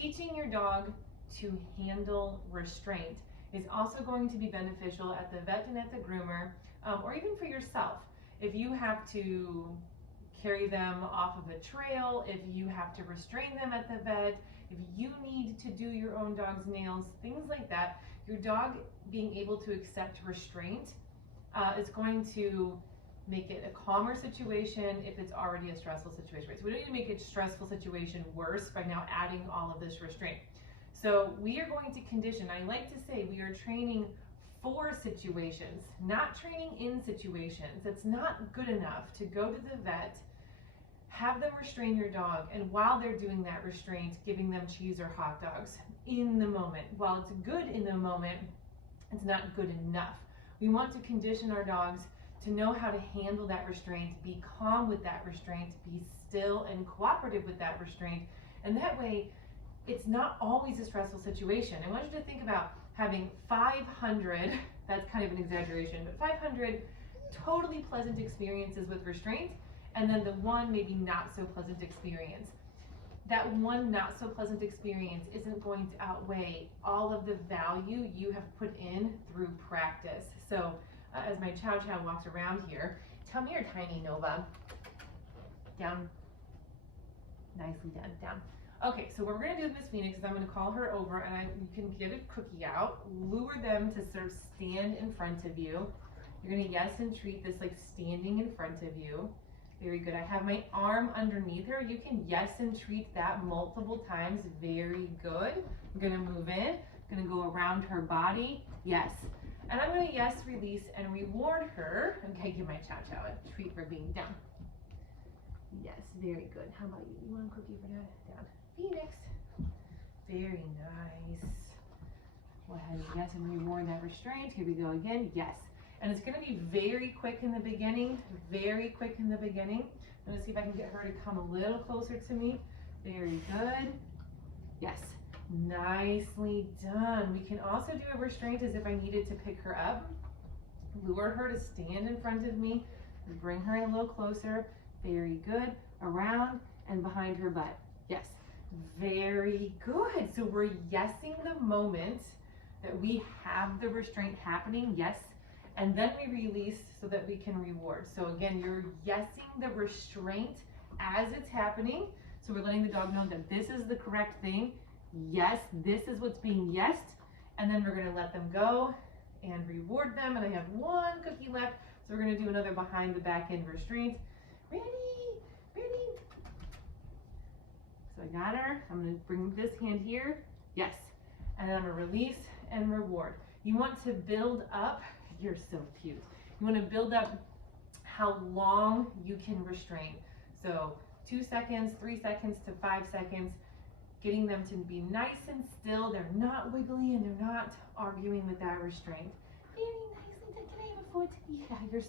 Teaching your dog to handle restraint is also going to be beneficial at the vet and at the groomer, or even for yourself. If you have to carry them off of a trail, if you have to restrain them at the vet, if you need to do your own dog's nails, things like that, your dog being able to accept restraint is going to make it a calmer situation if it's already a stressful situation. So we don't need to make a stressful situation worse by now adding all of this restraint. So we are going to condition, I like to say we are training for situations, not training in situations. It's not good enough to go to the vet, have them restrain your dog, and while they're doing that restraint, giving them cheese or hot dogs in the moment. While it's good in the moment, it's not good enough. We want to condition our dogs to know how to handle that restraint, be calm with that restraint, be still and cooperative with that restraint, and that way it's not always a stressful situation. I want you to think about having 500, that's kind of an exaggeration, but 500 totally pleasant experiences with restraint, and then the one maybe not so pleasant experience. That one not so pleasant experience isn't going to outweigh all of the value you have put in through practice. So as my Chow Chow walks around here, tell me your tiny Nova. Down. Nicely done. Down. Okay, so what we're going to do with Miss Phoenix is I'm going to call her over, and you can get a cookie out, lure them to sort of stand in front of you. You're going to yes and treat this like standing in front of you. Very good. I have my arm underneath her. You can yes and treat that multiple times. Very good. I'm going to move in. I'm going to go around her body. Yes. And I'm going to yes, release, and reward her. Okay, give my Chow Chow a treat for being down. Yes, very good. How about you? You want a cookie for that? Down. Phoenix. Very nice. Go ahead and yes and reward that restraint. Here we go again. Yes. And it's going to be very quick in the beginning. Very quick in the beginning. I'm going to see if I can get her to come a little closer to me. Very good. Yes. Nicely done. We can also do a restraint as if I needed to pick her up. Lure her to stand in front of me. Bring her in a little closer. Very good. Around and behind her butt. Yes. Very good. So we're yesing the moment that we have the restraint happening. Yes. And then we release so that we can reward. So again, you're yesing the restraint as it's happening. So we're letting the dog know that this is the correct thing. Yes, this is what's being yesed. And then we're going to let them go and reward them. And I have one cookie left. So we're going to do another behind the back end restraint. Ready, ready. So I got her. I'm going to bring this hand here. Yes. And then I'm going to release and reward. You want to build up. You're so cute. You want to build up how long you can restrain. So 2 seconds, 3 seconds to 5 seconds, getting them to be nice and still. They're not wiggly and they're not arguing with that restraint. Very nicely done. Can I have a foot? Yeah, you're so